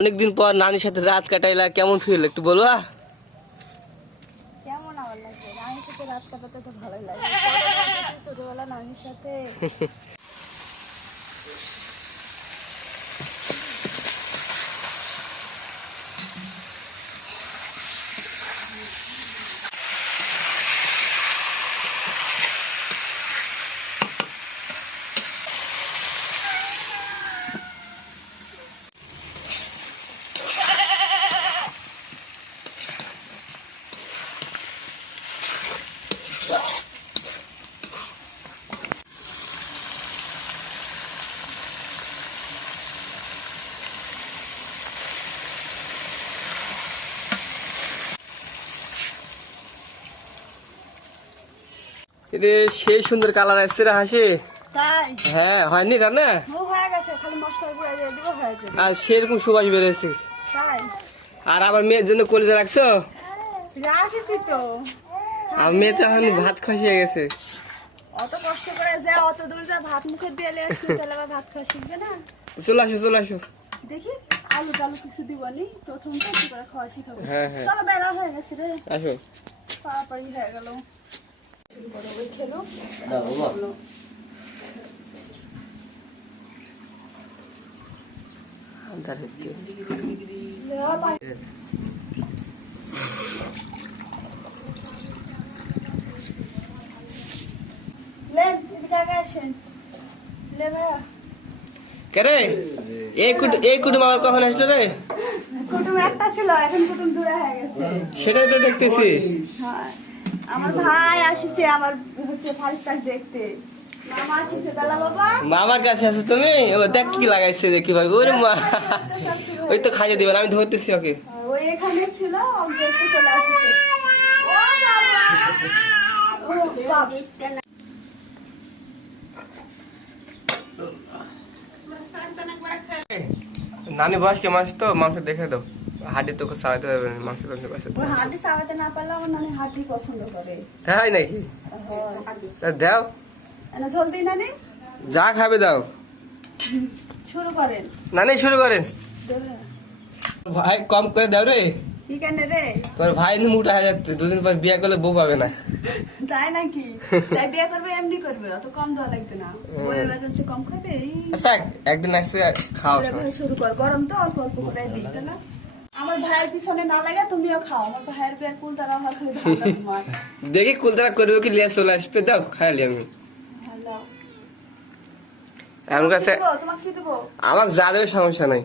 অনেকদিন পর নানির সাথে রাত কাটাইলা কেমন ফিল একটু বলবা কেমন আমার লাগবে নানির সাথে রাত কাটাতে তো ভালোই লাগে। ছোটবেলা নানির সাথে এতে সেই সুন্দর কালার আসছে রে হাসি। হ্যাঁ হয়নি রান্না আর সেরকম সুবাস তাই? আর আবার মেয়ের জন্য কলিজা রাখছো? আর মেয়ে তো এখন ভাত খসিয়ে গেছে। অত কষ্ট করে যা অত দূর যা ভাত মুখে দিয়ে তাহলে আবার ভাত খাওয়া শিখবে না? চলে আসো চলে আসো। দেখি আলু টালু কিছু দিবনি প্রথম তো কি করে খাওয়া শিখাবো। হ্যাঁ হ্যাঁ। চলো বেলা হয়ে গেছে রে। আসো। হয়ে গেল। শুরু করো ওই খেলো লেন এদিকে আগে আসেন। লে ভাইয়া কে রে? এই কুটু এই কুটুম আবার কখন আসলো রে? কুটুম একটা ছিল এখন কুটুম দূরে হয়ে গেছে। সেটাই তো দেখতেছি। হ্যাঁ। আমার ভাই আসিছে আমার হচ্ছে দেখতে। মামার কাছে আছো তুমি? ও দেখ কি লাগাইছে দেখি ভাই ওরে মা। ওই তো খাইয়ে দিবেন আমি ধরতেছি ওকে। এখানে ছিল নানি বয়স কেমন আছে তো মাংস দেখে দাও। হাডি তো হবে না, মাংস টাংস চাওয়াতে না পারলে আমার নানি হাঁটি পছন্দ করে। তাই নাকি? দাও। ঝোল নানি? যা খাবে দাও। শুরু করেন। নানি শুরু করেন। ভাই কম করে দাও রে। তোর ভাই নি মোটা হয়ে যাচ্ছে দুদিন পর বিয়ে করলে বউ পাবে না। তাই নাকি? তাই বিয়ে করবে এমনি করবে অত কম দেওয়া লাগবে না। বেতন চেয়ে কম খাবে আচ্ছা একদিন আসছে খাও এরা শুরু কর গরম তো অল্প অল্প করে দিই তাহলে আমার ভাইয়ের পিছনে না লাগে তুমিও খাও। আমার ভাইয়ের বিয়ের কুলতারা আমার খালি দেখি কুলতারা করবে কি লিয়া চলে আসবে দাও খাইলি আমি। আমার কাছে দেবো, তোমাকে কি দেবো? আমার যা দেবে সমস্যা নাই.